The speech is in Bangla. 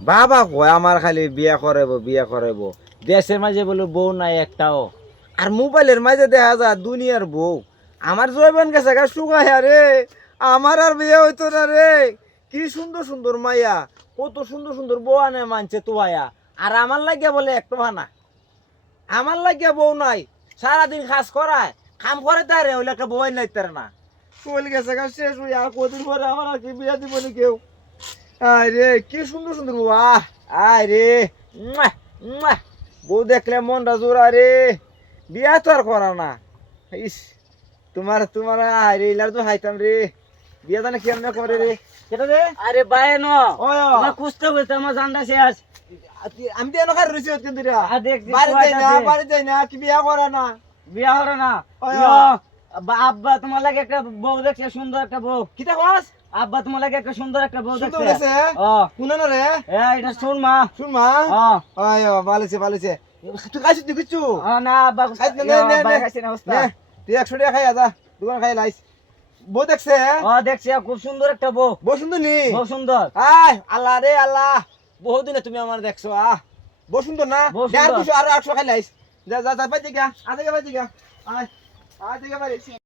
বাবা কয় আমার খালি বিয়া করাইব দেশের মাঝে বলে বউ নাই একটাও। আর মোবাইলের মাঝে দেখা যায় দুনিয়ার বউ। আমার জয়বান গেছে গা শুকাইয়া রে, আমার আর বিয়ে হইতো না রে। কি সুন্দর সুন্দর মাইয়া, কত সুন্দর সুন্দর বউ আনে মানছে তোয়া। আর আমার লাগিয়া বলে একটু ভানা, আমার লাগিয়া বউ নাই। সারাদিন কাজ করায়, কাম করে তারে ওইলে একটা বউ নাই তার না। চলে গেছে গা শেষ হই। আর কদিন পরে আমার আর কি বিয়া দিব না কেউ। আয় রে কি সুন্দর সুন্দর বউ, আয় রে মুয়া, মুয়া। বউ দেখলে মনটা জোড়া রে। বিয়া তো আর করা না। ইস, তোমার তোমার আয় রে, ইলার তো হাইতাম রে। বিয়া জানে কেমনে করে রে। কেটা রে? আরে বায়ে ন ওয় তোমার খুঁজতে খুঁজতে আমার জানটা শেষ। আমি তো এনকার রয়েছি কিন্তু রে। আর দেখছি বাড়ি যাই না, কুয়াটাতে। বাড়ি যাই না, কি বিয়া করে না। বিয়া হলো না। ওয় ইয়ো, আব্বা তোমার লাগে একটা বউ দেখছে, সুন্দর একটা বউ। কিতা কস? আব্বা তোমার লাগে একটা সুন্দর একটা বউ সুন্দর দেখছে। গেছে? ও কোনে না রে? এটা শুন মা। শুন মা। ও আয় ভালোছে ভালোছে। তুই খাইছিস তুই কিচ্ছু? না আব্বা খাইছ না, নে, নে, আব্বা নে। খাইছে না অবস্থা। নে, তুই 100 টাকা খাই আজা, দোকান খাই লাইস। বউ দেখছে? ও দেখছি খুব সুন্দর একটা বউ। বউ সুন্দর নি? বউ সুন্দর। আয় আল্লাহ রে আল্লাহ, বহু দিনে তুমি আমার দেখছো। বউ সুন্দর না? বউ দে আর সুন্দর। কিছু, আরো 800 খাই লাইস। যা যা যা, বাইতে গা, আজকে বাইতে গা। আয়, আজকে বাইতে।